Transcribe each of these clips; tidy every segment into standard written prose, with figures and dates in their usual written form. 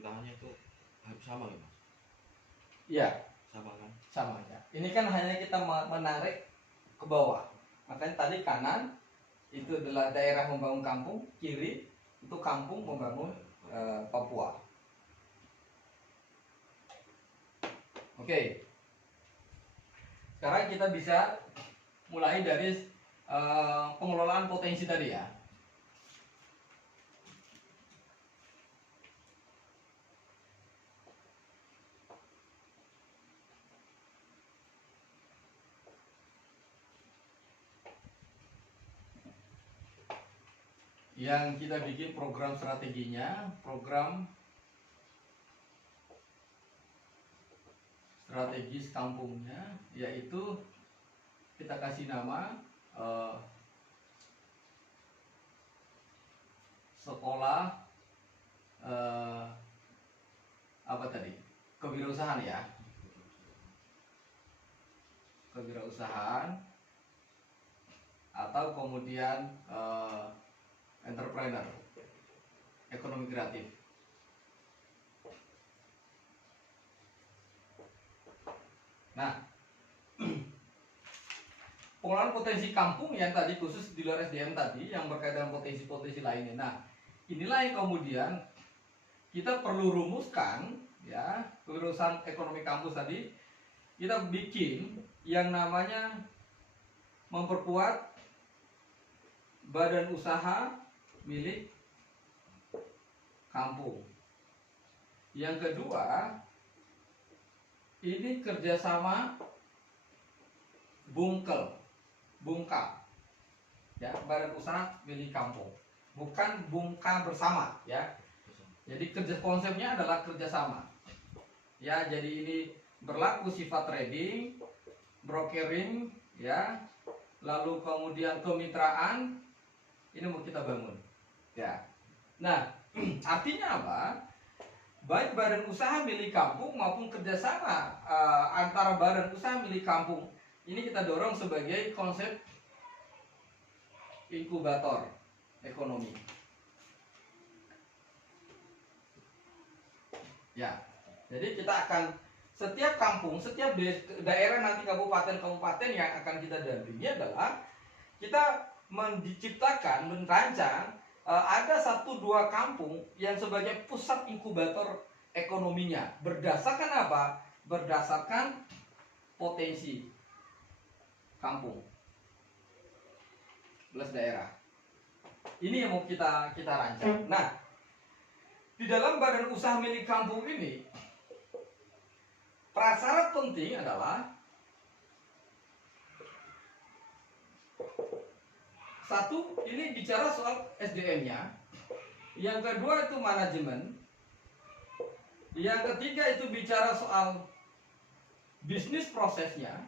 pemerintahannya itu harus sama ya Mas? Iya, Sama kan? sama aja. Ini kan hanya kita menarik ke bawah. Makanya tadi kanan itu adalah daerah membangun kampung, kiri itu kampung membangun Papua. Oke. Sekarang kita bisa mulai dari pengelolaan potensi tadi ya. Yang kita bikin program strateginya, program strategis kampungnya, yaitu kita kasih nama sekolah apa tadi? Kewirausahaan ya. Kewirausahaan atau kemudian entrepreneur, ekonomi kreatif. Nah, pengelolaan potensi kampung yang tadi khusus di luar SDM tadi yang berkaitan potensi-potensi lainnya. Nah, inilah yang kemudian kita perlu rumuskan ya, kewirausahaan ekonomi kampus tadi kita bikin yang namanya memperkuat badan usaha milik kampung. Yang kedua, ini kerjasama bungkal ya, badan usaha milik kampung, bukan bungka bersama ya. Jadi konsepnya adalah kerjasama ya. Jadi ini berlaku sifat trading, brokering ya, lalu kemudian kemitraan. Ini mau kita bangun ya. Nah, artinya apa? Baik badan usaha milik kampung maupun kerjasama antara badan usaha milik kampung ini kita dorong sebagai konsep inkubator ekonomi ya. Jadi kita akan setiap kampung, setiap daerah nanti kabupaten yang akan kita dampingi adalah kita menciptakan, merancang ada 1-2 kampung yang sebagai pusat inkubator ekonominya. Berdasarkan apa? Berdasarkan potensi kampung 11 daerah. Ini yang mau kita rancang. Nah, di dalam badan usaha milik kampung ini prasyarat penting adalah satu, ini bicara soal SDM-nya. Yang kedua itu manajemen. Yang ketiga itu bicara soal bisnis prosesnya.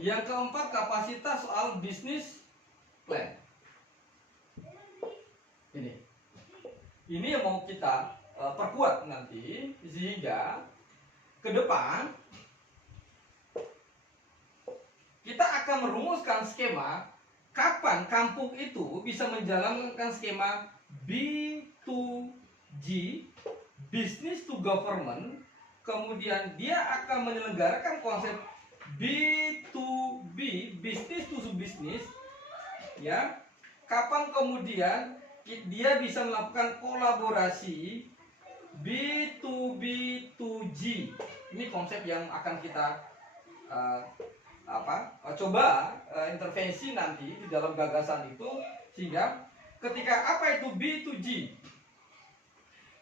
Yang keempat kapasitas soal bisnis plan. Ini yang mau kita perkuat nanti sehingga ke depan kita akan merumuskan skema kapan kampung itu bisa menjalankan skema B2G, business to government, kemudian dia akan menyelenggarakan konsep B2B, business to business, ya. Kapan kemudian dia bisa melakukan kolaborasi B2B2G. Ini konsep yang akan kita coba intervensi nanti di dalam gagasan itu, sehingga ketika apa itu B2G,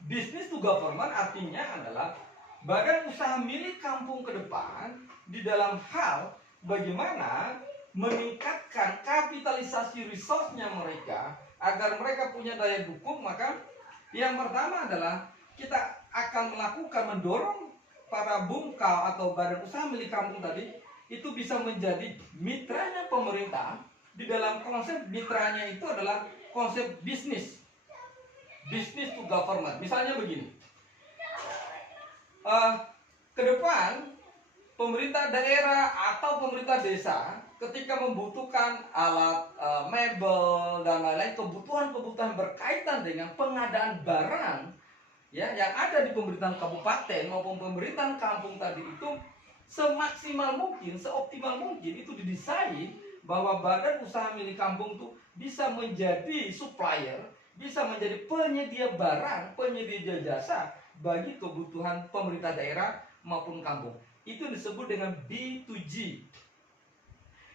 business to government, artinya adalah badan usaha milik kampung ke depan di dalam hal bagaimana meningkatkan kapitalisasi resource-nya mereka agar mereka punya daya dukung. Maka yang pertama adalah kita akan mendorong para bungkal atau badan usaha milik kampung tadi itu bisa menjadi mitranya pemerintah. Di dalam konsep mitranya itu adalah konsep bisnis to government. Misalnya begini, ke depan pemerintah daerah atau pemerintah desa ketika membutuhkan alat mebel dan lain-lain, kebutuhan berkaitan dengan pengadaan barang ya yang ada di pemerintahan kabupaten maupun pemerintahan kampung tadi itu semaksimal mungkin, seoptimal mungkin itu didesain bahwa badan usaha milik kampung itu bisa menjadi supplier, bisa menjadi penyedia barang, penyedia jasa bagi kebutuhan pemerintah daerah maupun kampung. Itu disebut dengan B2G.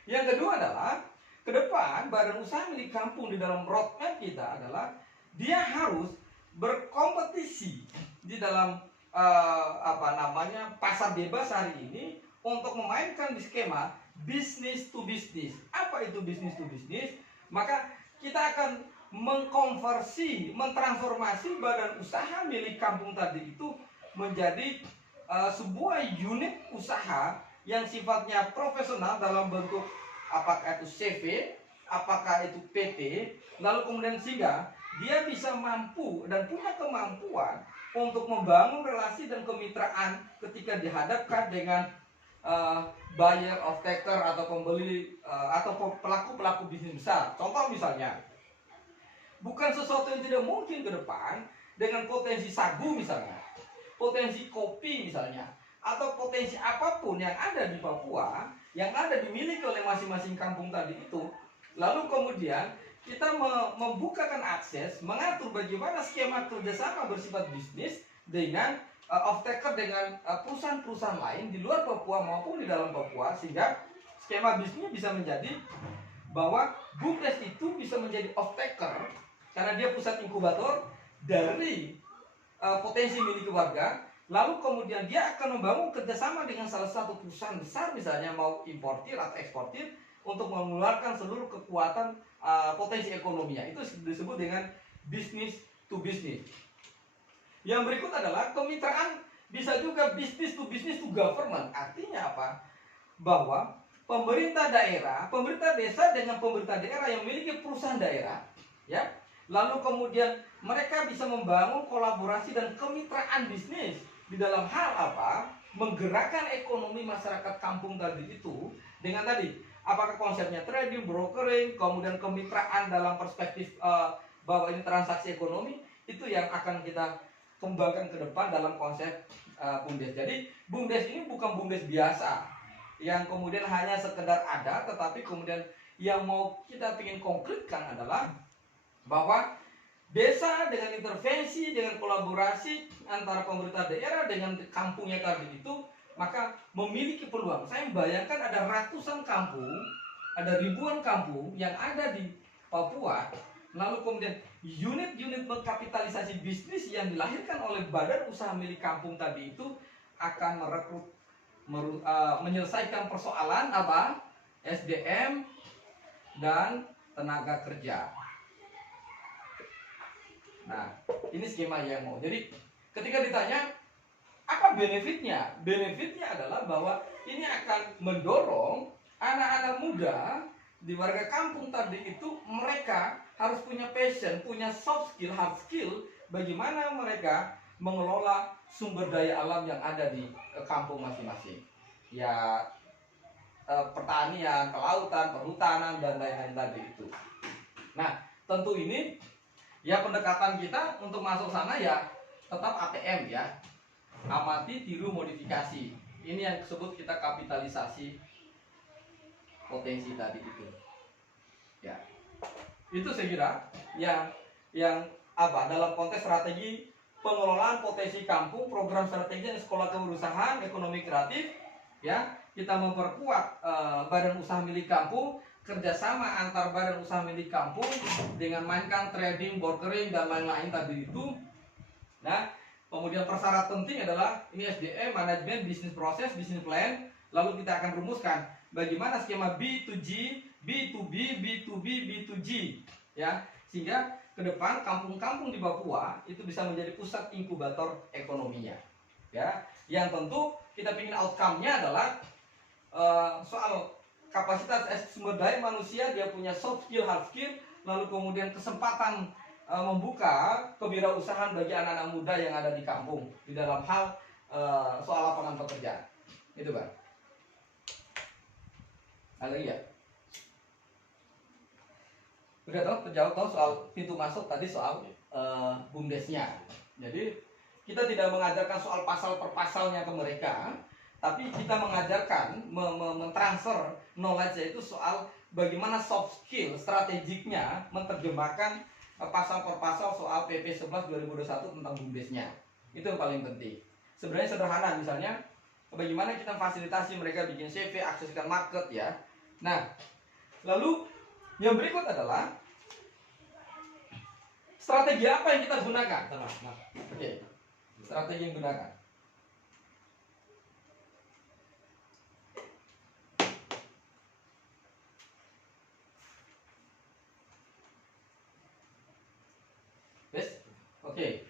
Yang kedua adalah ke depan badan usaha milik kampung di dalam roadmap kita adalah dia harus berkompetisi di dalam pasar bebas hari ini untuk memainkan di skema bisnis to bisnis. Apa itu bisnis to bisnis? Maka kita akan mengkonversi, mentransformasi badan usaha milik kampung tadi itu menjadi sebuah unit usaha yang sifatnya profesional dalam bentuk apakah itu CV, apakah itu PT, lalu kemudian sehingga dia bisa mampu dan punya kemampuan untuk membangun relasi dan kemitraan ketika dihadapkan dengan buyer, off-taker atau pembeli atau pelaku-pelaku bisnis besar. Contoh misalnya, bukan sesuatu yang tidak mungkin ke depan dengan potensi sagu misalnya, potensi kopi misalnya, atau potensi apapun yang ada di Papua, yang ada dimiliki oleh masing-masing kampung tadi itu, lalu kemudian kita membukakan akses, mengatur bagaimana skema kerjasama bersifat bisnis dengan off-taker dengan perusahaan-perusahaan lain di luar Papua maupun di dalam Papua, sehingga skema bisnisnya bisa menjadi bahwa BUMDes itu bisa menjadi off-taker karena dia pusat inkubator dari potensi milik warga. Lalu kemudian dia akan membangun kerjasama dengan salah satu perusahaan besar misalnya mau importir atau eksportir untuk mengeluarkan seluruh kekuatan potensi ekonominya. Itu disebut dengan business to business. Yang berikut adalah kemitraan bisa juga business to government. Artinya apa? Bahwa pemerintah daerah, pemerintah desa dengan pemerintah daerah yang memiliki perusahaan daerah, ya. Lalu kemudian mereka bisa membangun kolaborasi dan kemitraan bisnis di dalam hal apa? Menggerakkan ekonomi masyarakat kampung tadi itu dengan tadi apakah konsepnya trading, brokering, kemudian kemitraan dalam perspektif bahwa ini transaksi ekonomi, itu yang akan kita kembangkan ke depan dalam konsep BUMDes. Jadi BUMDes ini bukan BUMDes biasa yang kemudian hanya sekedar ada, tetapi kemudian yang mau kita ingin konkretkan adalah bahwa desa dengan intervensi, dengan kolaborasi antara pemerintah daerah dengan kampungnya tadi itu, maka memiliki peluang. Saya membayangkan ada ratusan kampung, ada ribuan kampung yang ada di Papua, lalu kemudian unit-unit mengkapitalisasi bisnis yang dilahirkan oleh badan usaha milik kampung tadi itu akan merekrut, menyelesaikan persoalan apa? SDM dan tenaga kerja. Nah, ini skema yang mau. Jadi ketika ditanya apa benefitnya? Benefitnya adalah bahwa ini akan mendorong anak-anak muda di warga kampung tadi itu, mereka harus punya passion, punya soft skill, hard skill, bagaimana mereka mengelola sumber daya alam yang ada di kampung masing-masing. Ya, pertanian, kelautan, perhutanan, dan lain-lain tadi itu. Nah, tentu ini ya pendekatan kita untuk masuk sana ya tetap ATM ya, amati, tiru, modifikasi. Ini yang disebut kita kapitalisasi potensi tadi itu. Ya, itu saya kira yang apa dalam konteks strategi pengelolaan potensi kampung, program strategi sekolah kewirausahaan, ekonomi kreatif. Ya, kita memperkuat badan usaha milik kampung, kerjasama antar badan usaha milik kampung dengan mainkan trading, brokering dan lain-lain tadi itu. Nah, kemudian persyarat penting adalah ini SDM, manajemen, bisnis proses, bisnis plan. Lalu kita akan rumuskan bagaimana skema B2G, B2B, B2B, B2G, ya, sehingga ke depan kampung-kampung di Papua itu bisa menjadi pusat inkubator ekonominya. Ya, yang tentu kita ingin outcome-nya adalah soal kapasitas sumber daya manusia, dia punya soft skill, hard skill, lalu kemudian kesempatan membuka kewirausahaan bagi anak-anak muda yang ada di kampung di dalam hal soal lapangan pekerjaan. Itu Bang. Ada lagi ya? Udah terjawab soal pintu masuk tadi soal BUMDesnya. Jadi kita tidak mengajarkan soal pasal per pasalnya ke mereka, tapi kita mengajarkan mentransfer knowledge, yaitu soal bagaimana soft skill strategiknya menerjemahkan pasal per pasal soal PP 11 2021 tentang BUMDes-nya. Itu yang paling penting. Sebenarnya sederhana, misalnya bagaimana kita fasilitasi mereka bikin CV, akseskan market ya. Nah, lalu yang berikut adalah strategi apa yang kita gunakan? Oke. Strategi yang digunakan. Yes? Oke.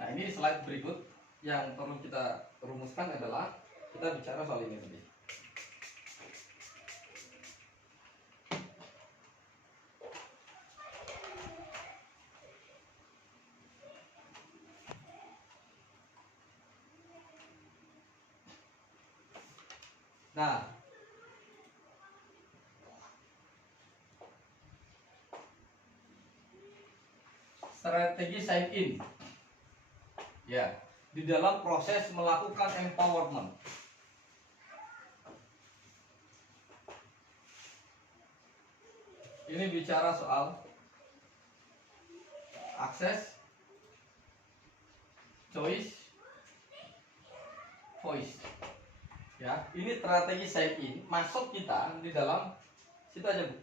Nah, ini slide berikut yang perlu kita rumuskan adalah kita bicara soal ini tadi. Nah, strategi sign in ya di dalam proses melakukan empowerment. Ini bicara soal akses, choice, voice. Ya, ini strategi sign in masuk kita di dalam situ aja, Bu.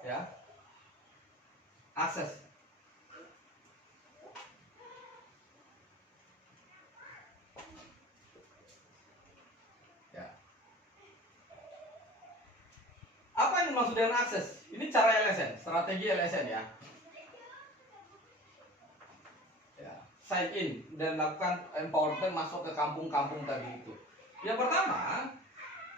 Ya. Akses. Ya. Apa yang dimaksud dengan akses? Ini cara LSN, strategi LSN ya. Ya, sign in dan lakukan empowerment masuk ke kampung-kampung tadi itu. Yang pertama,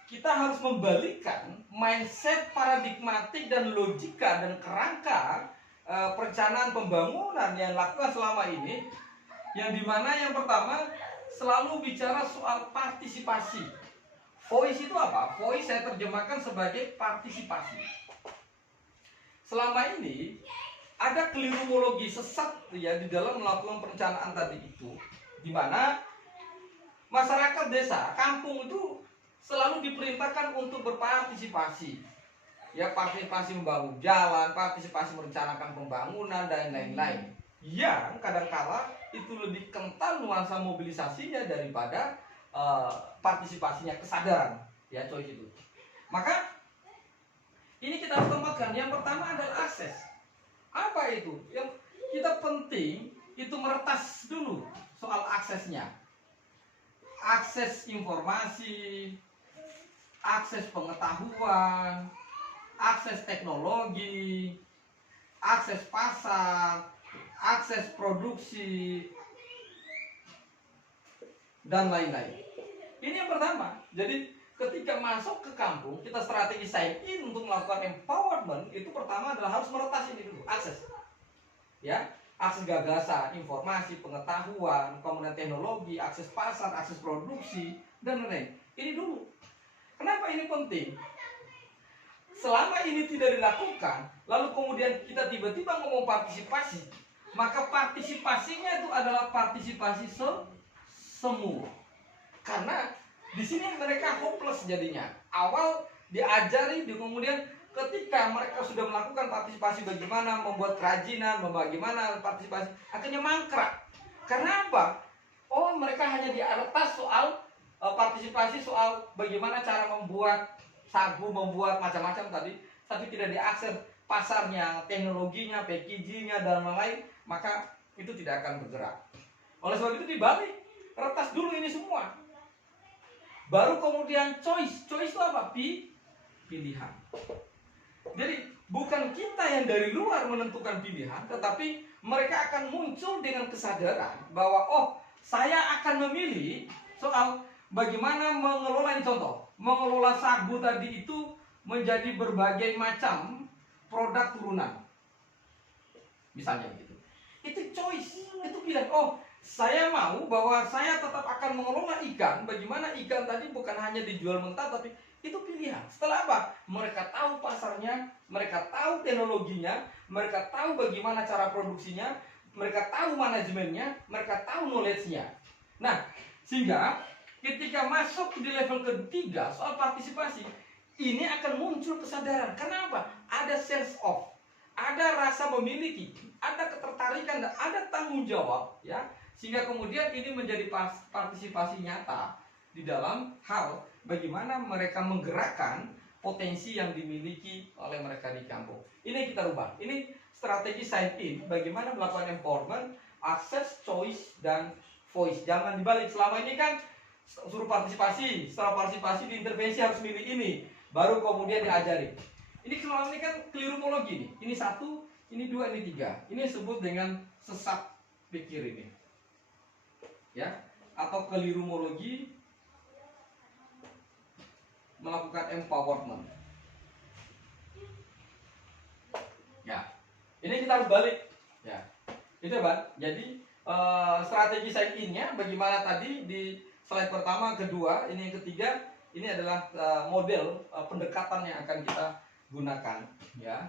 kita harus membalikkan mindset paradigmatik dan logika dan kerangka perencanaan pembangunan yang dilakukan selama ini, yang dimana yang pertama selalu bicara soal partisipasi. Voice itu apa? Voice saya terjemahkan sebagai partisipasi. Selama ini ada keliruologi sesat ya di dalam melakukan perencanaan tadi itu, di mana masyarakat desa, kampung itu selalu diperintahkan untuk berpartisipasi. Ya, partisipasi membangun jalan, partisipasi merencanakan pembangunan dan lain-lain. Yang kadangkala itu lebih kental nuansa mobilisasinya daripada partisipasinya, kesadaran, ya choice itu. Maka ini kita harus tempatkan. Yang pertama adalah akses. Apa itu? Yang kita penting itu meretas dulu soal aksesnya. Akses informasi, akses pengetahuan, akses teknologi, akses pasar, akses produksi, dan lain-lain. Ini yang pertama. Jadi ketika masuk ke kampung, kita strategi sign in untuk melakukan empowerment, itu pertama adalah harus meretas ini dulu, akses. Ya, akses gagasan, informasi, pengetahuan, kemudian teknologi, akses pasar, akses produksi, dan lain-lain. Ini dulu. Kenapa ini penting? Selama ini tidak dilakukan, lalu kemudian kita tiba-tiba ngomong partisipasi, maka partisipasinya itu adalah partisipasi semua. Karena di sini mereka hopeless jadinya. Awal diajari, kemudian ketika mereka sudah melakukan partisipasi, bagaimana membuat kerajinan, bagaimana partisipasi, akhirnya mangkrak. Karena apa? Oh, mereka hanya di atas soal partisipasi, soal bagaimana cara membuat sagu, membuat macam-macam tadi, tapi tidak diakses pasarnya, teknologinya, packagingnya, dan lain-lain, maka itu tidak akan bergerak. Oleh sebab itu dibalik, retas dulu ini semua. Baru kemudian choice. Choice itu apa? Pilihan. Jadi bukan kita yang dari luar menentukan pilihan, tetapi mereka akan muncul dengan kesadaran bahwa oh, saya akan memilih soal bagaimana mengelola, ini contoh, mengelola sagu tadi itu menjadi berbagai macam produk turunan. Misalnya gitu. Itu choice, itu pilihan. Oh, saya mau bahwa saya tetap akan mengelola ikan. Bagaimana ikan tadi bukan hanya dijual mentah, tapi itu pilihan. Setelah apa? Mereka tahu pasarnya, mereka tahu teknologinya, mereka tahu bagaimana cara produksinya, mereka tahu manajemennya, mereka tahu knowledge-nya. Nah, sehingga ketika masuk di level ketiga soal partisipasi, ini akan muncul kesadaran. Kenapa? Ada sense of, ada rasa memiliki, ada ketertarikan, dan ada tanggung jawab, ya. Sehingga kemudian ini menjadi partisipasi nyata di dalam hal bagaimana mereka menggerakkan potensi yang dimiliki oleh mereka di kampung. Ini kita rubah. Ini strategi sign in, bagaimana melakukan empowerment, access, choice, dan voice. Jangan dibalik. Selama ini kan suruh partisipasi, setelah partisipasi diintervensi harus milih ini, baru kemudian diajari. Ini selama ini kan kelirumologi nih. Ini 1, ini 2, ini 3. Ini disebut dengan sesat pikir ini, ya, atau kelirumologi melakukan empowerment. Ya, ini kita harus balik. Ya, itu ya, Bang. Jadi strategi sign in-nya bagaimana tadi di slide pertama, kedua, ini yang ketiga, ini adalah model pendekatan yang akan kita gunakan, ya.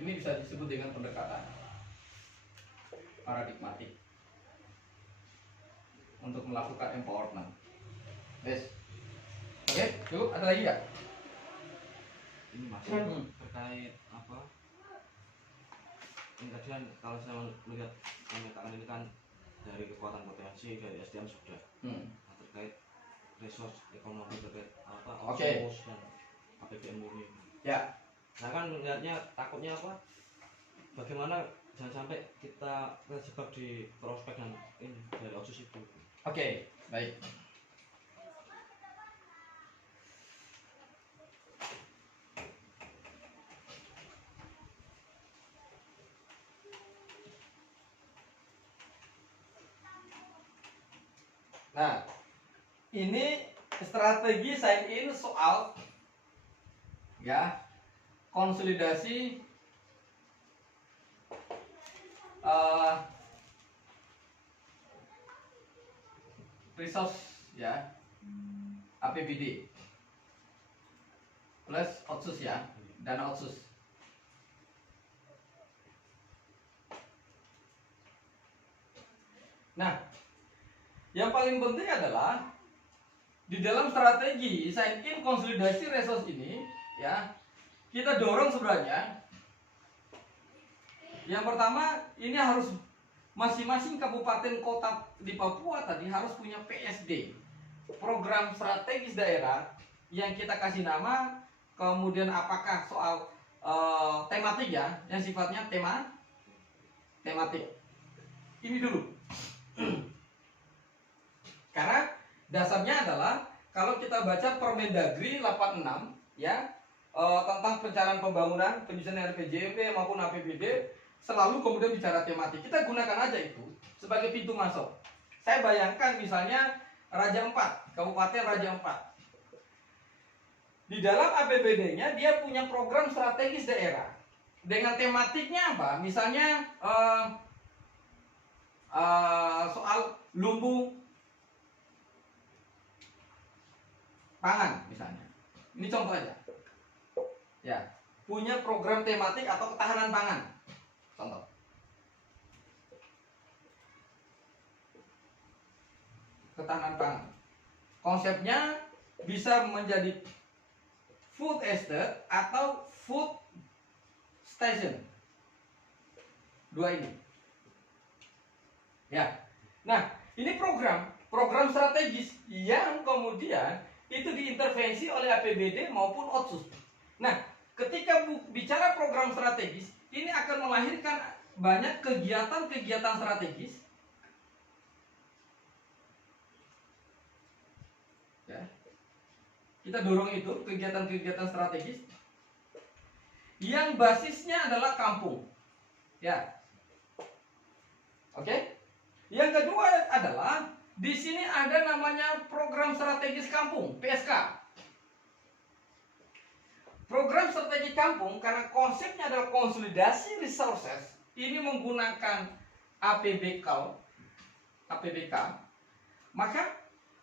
Ini bisa disebut dengan pendekatan paradigmatik untuk melakukan empowerment. Yes. Oke, cukup. Ada lagi nggak? Ini masih terkait apa? Ini tadi kan kalau saya melihat pemetakan ini kan dari kekuatan potensi dari SDM sudah. Nah, terkait resource ekonomi, terkait apa? Outsource dan APBN murni. Ya. Nah kan melihatnya takutnya apa? Bagaimana jangan sampai kita terjebak di prospek yang ini dari outsource itu. Oke, baik. Nah, ini strategi sign in soal, ya, konsolidasi resource, ya, APBD plus otsus, ya, dana otsus. Nah, yang paling penting adalah di dalam strategi sign in konsolidasi resource ini, ya, kita dorong sebenarnya. Yang pertama, ini harus masing-masing kabupaten kota di Papua tadi harus punya PSD, program strategis daerah, yang kita kasih nama. Kemudian apakah soal tematik, ya, yang sifatnya tematik. Ini dulu. Karena dasarnya adalah kalau kita baca Permendagri 86, ya, tentang perencanaan pembangunan, penyusunan RPJMD maupun APBD, selalu kemudian bicara tematik. Kita gunakan aja itu sebagai pintu masuk. Saya bayangkan misalnya Raja Ampat, Kabupaten Raja Ampat. Di dalam APBD-nya dia punya program strategis daerah. Dengan tematiknya apa? Misalnya soal lumbung pangan misalnya. Ini contoh aja. Ya, punya program tematik atau ketahanan pangan. Contoh. Ketahanan pangan. Konsepnya bisa menjadi food estate atau food station. Dua ini. Ya. Nah, ini program strategis yang kemudian itu diintervensi oleh APBD maupun otsus. Nah, ketika bicara program strategis, ini akan melahirkan banyak kegiatan-kegiatan strategis, ya. Kita dorong itu kegiatan-kegiatan strategis yang basisnya adalah kampung, ya. Oke. Yang kedua adalah di sini ada namanya program strategis kampung, PSK. Program strategi kampung karena konsepnya adalah konsolidasi resources, ini menggunakan APBKAL, APBK, maka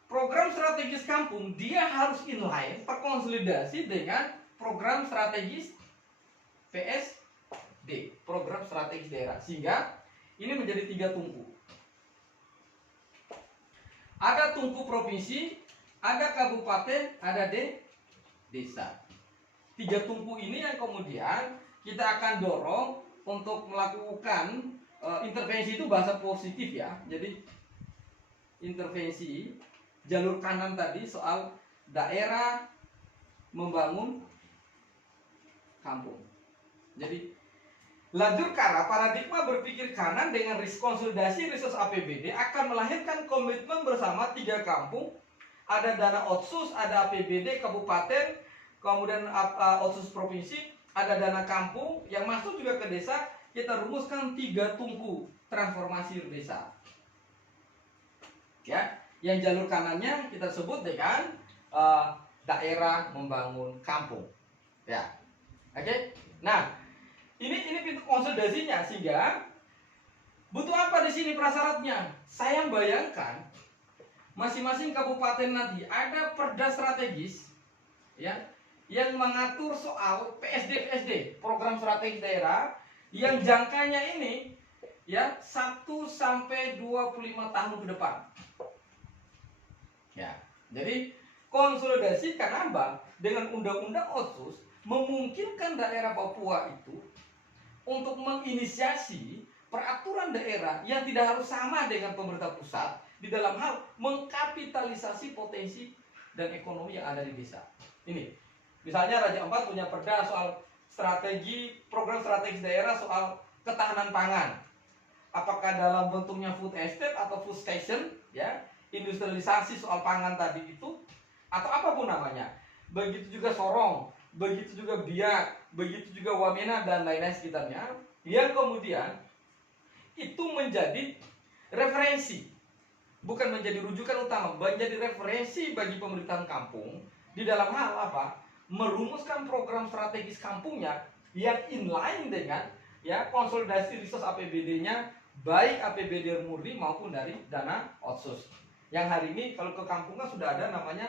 program strategis kampung dia harus inline, terkonsolidasi dengan program strategis PSD, program strategis daerah, sehingga ini menjadi 3 tungku. Ada tungku provinsi, ada kabupaten, ada desa. 3 tungku ini yang kemudian kita akan dorong untuk melakukan intervensi, itu bahasa positif ya. Jadi intervensi jalur kanan tadi soal daerah membangun kampung. Jadi lajur ke arah paradigma berpikir kanan dengan konsolidasi resource APBD akan melahirkan komitmen bersama 3 kampung. Ada dana otsus, ada APBD kabupaten, kemudian otsus provinsi, ada dana kampung yang masuk juga ke desa. Kita rumuskan 3 tungku transformasi desa. Ya, yang jalur kanannya kita sebut dengan daerah membangun kampung. Ya, oke. Nah, ini pintu konsolidasinya, sehingga butuh apa di sini prasyaratnya? Saya bayangkan masing-masing kabupaten nanti ada perda strategis, ya, yang mengatur soal PSD, program strategis daerah, yang jangkanya ini ya 1 sampai 25 tahun ke depan. Ya, jadi konsolidasi kenapa? Dengan undang-undang otsus memungkinkan daerah Papua itu untuk menginisiasi peraturan daerah yang tidak harus sama dengan pemerintah pusat di dalam hal mengkapitalisasi potensi dan ekonomi yang ada di desa. Ini, misalnya Raja Ampat punya perda soal strategi, program strategis daerah soal ketahanan pangan. Apakah dalam bentuknya food estate atau food station, ya, industrialisasi soal pangan tadi itu, atau apapun namanya. Begitu juga Sorong, begitu juga Biak, begitu juga Wamena dan lain-lain sekitarnya, yang kemudian itu menjadi referensi, bukan menjadi rujukan utama, menjadi referensi bagi pemerintahan kampung di dalam hal apa? Merumuskan program strategis kampungnya yang inline dengan ya konsolidasi resource APBD-nya, baik APBD murni maupun dari dana otsus. Yang hari ini kalau ke kampung kan sudah ada namanya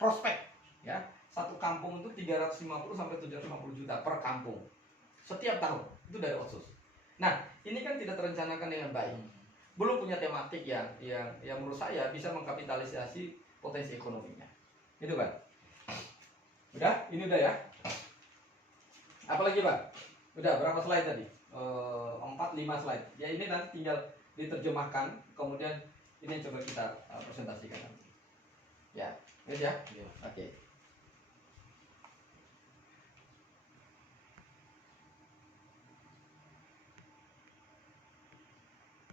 prospek, ya. Satu kampung itu 350 sampai 750 juta per kampung setiap tahun, itu dari otsus. Nah, ini kan tidak terencanakan dengan baik, belum punya tematik yang menurut saya bisa mengkapitalisasi potensi ekonominya. Itu kan? Udah? Ini udah ya? Apalagi Pak? Udah berapa slide tadi? 4-5 slide. Ya ini nanti tinggal diterjemahkan, kemudian ini coba kita presentasikan nanti. Ya, gitu ya? Oke.